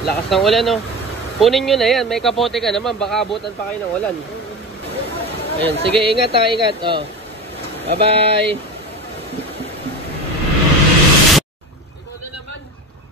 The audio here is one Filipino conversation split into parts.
Lakas ng ulan, no? Kunin nyo na yan. May kapote ka naman. Baka abutan pa kayo ng ulan. Ayan. Sige, ingat ha. Ingat. Oh. Bye-bye. Ikaw na naman.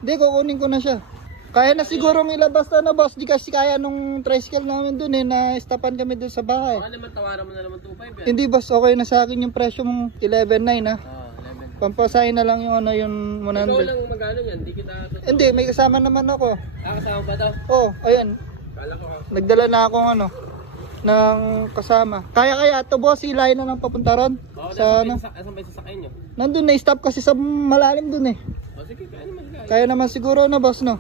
Hindi, kukunin ko na siya. Kaya na siguro ilabas na boss. Di kasi kaya nung tricycle namin dun na-stopan kami dun sa bahay. Baka naman tawaran mo na naman 2.5 yan. Hindi boss, okay na sa akin yung presyo mong 11.9 ha. 11. Pampasahin na lang yung yung 100. Ikaw lang magano yan. Hindi kita... Hindi, may kasama naman ako. Kasama ba to? Oh, ayan. Kala ko Nagdala na akong ng kasama. Kaya to boss, ilayin na lang papunta ron. Sa Asan ba yung sasakyan nyo? Nandun na, stop kasi sa malalim dun O sige, kaya naman. Kaya naman siguro na boss, no?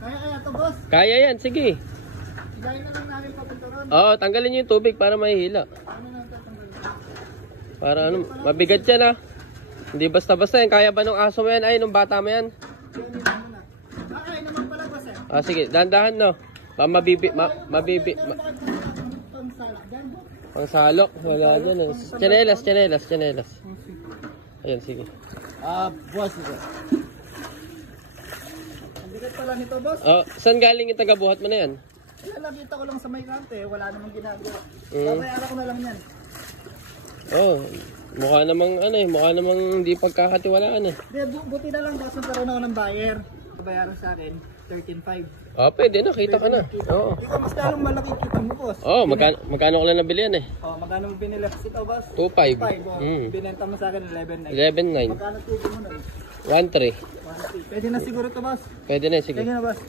Kaya to boss. Kaya yan, sige. Ilayin na lang namin papunta ron. Oo, tanggalin nyo yung tubig para mahihila. Para mabigat yan ha. Hindi basta-basta yan. Kaya ba nung aso mo yan? Ay, nung bata mo yan? Kaya naman pala boss Sige, dahan-dahan no. Pangsalok. Wala dyan Chanelas. Ayan, sige. Boss. Ang bigat pala nito boss. Oh, saan galing yung tagabuhat mo na yan? Nakita ko lang sa may kante, wala namang ginagawa. Babayaran ko na lang yan. Oh, mukha namang hindi pagkakatiwalaan Buti na lang boss, magkaroon ako ng buyer. Babayaran sa akin 13.5. Pwede na, kita ka na. Oo. Ikaw mas lalong malaki kita mo boss. Magkano ko lang nabili yan Magkano mo binili ito boss? 2.5. Binenta mo sa akin 11.9. 11.9. Magkano tubo mo na? 1.3. Pwede na siguro ito boss. Pwede na, sige. Pwede na boss.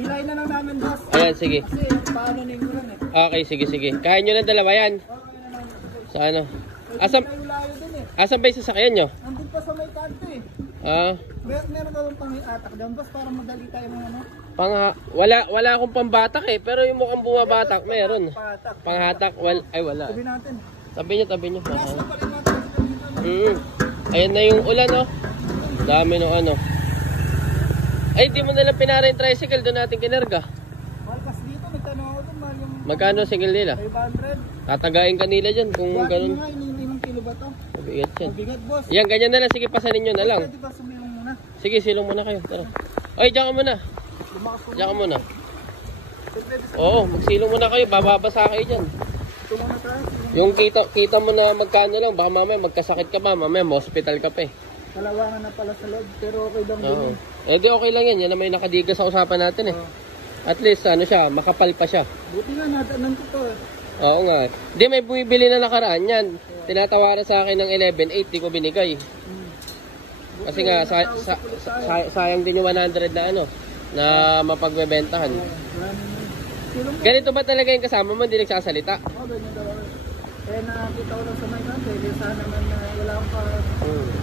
Hilahin na lang namin boss. Ayan, sige. Kasi paano na yung ulan Okay, sige. Kaya nyo ng dalawa yan. Sa ano? Asan ba yung sasakyan nyo? Nandun pa sa may kanto Meron ka bang pang-atak dyan boss para madali tayo ng Wala akong pambatak pero yung mukhang bumabatak meron. Panghatak, wala. Sabi natin. Tabi nyo. Last na pa rin natin. Ayan na yung ulan Dami no Ay, di mo nalang pinara yung tricycle, doon natin kinerga. Mahal kasi dito, nagtanong ako doon, mahal yung... Magkano single nila? 500. Tatagayin kanila dyan kung ganun. Buhatin mo nga, ilang kilo ba to? Mabigat yan. Mabigat boss. Yan, ganyan na lang. Sige, pasanin nyo na lang. Pwede ba sumilong muna? Sige, silong muna kayo. Tara. Ay, diyan ka muna. Diyan ka muna. Oo, magsilong muna kayo. Bababasa kayo dyan. Ito muna tayo. Yung kita mo na magkano lang. Baka mamaya magkasakit ka pa. Mamaya hospital ka pa Kalawangan na pala sa loob. Pero okay lang din. Di okay lang yan. Yan na may nakadiga sa usapan natin At least siya, makapal pa siya. Buti nga, natanan ko to Oo nga. Hindi, may bumibili na nakaraan yan. Tinatawaran sa akin ng 11.8, di ko binigay. Kasi nga, sayang din yung 100 na mapagbebentahan. Ganito ba talaga yung kasama mo, hindi nagsasalita? Oo, ganyan daw. Eh, nakakita ko lang sa may kante. Sana naman wala akong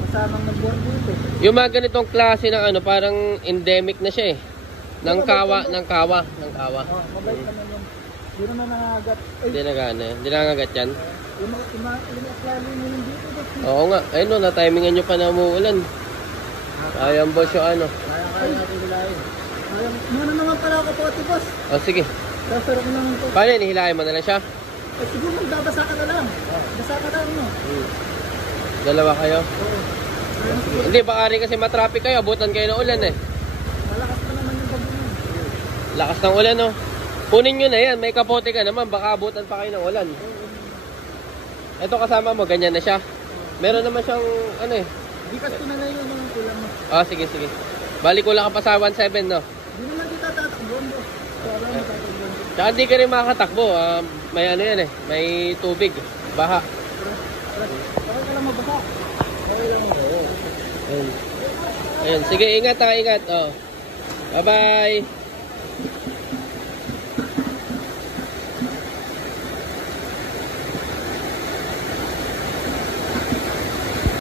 kasamang nagbuwan dito. Yung mga ganitong klase ng parang endemic na siya ng kawa. Mabait naman yun. Hindi naman nangagat. Hindi nangagat yan. Yung aklalo nyo yung dito. Oo nga. Ayun na-timingan nyo pa na umuulan. Ayan boss yung Kaya natin hilahin. Meron naman pala ako po ati boss. Sige. Sasarap naman po. Paano yun? Hilahin mo na lang siya? Siguro magbabasa ka na lang. Basa ka lang Dalawa kayo? Oo. Hindi, baka rin kasi matraffic kayo. Abutan kayo ng ulan Malakas pa naman yung bagyo. Lakas ng ulan Kunin nyo na yan. May kapote ka naman. Baka abutan pa kayo ng ulan. Ito kasama mo. Ganyan na siya. Meron naman siyang Bikas ko na lang yung mga kulang mo. Sige. Balik ko lang ka pa sa 1.7 Hindi naman kita tatakbon boss. Tsaka hindi ka rin makakatakbo. May yan may tubig. Baha. Okay ka lang mabasa. Okay lang mabasa. Ayun. Sige, ingat. Bye-bye.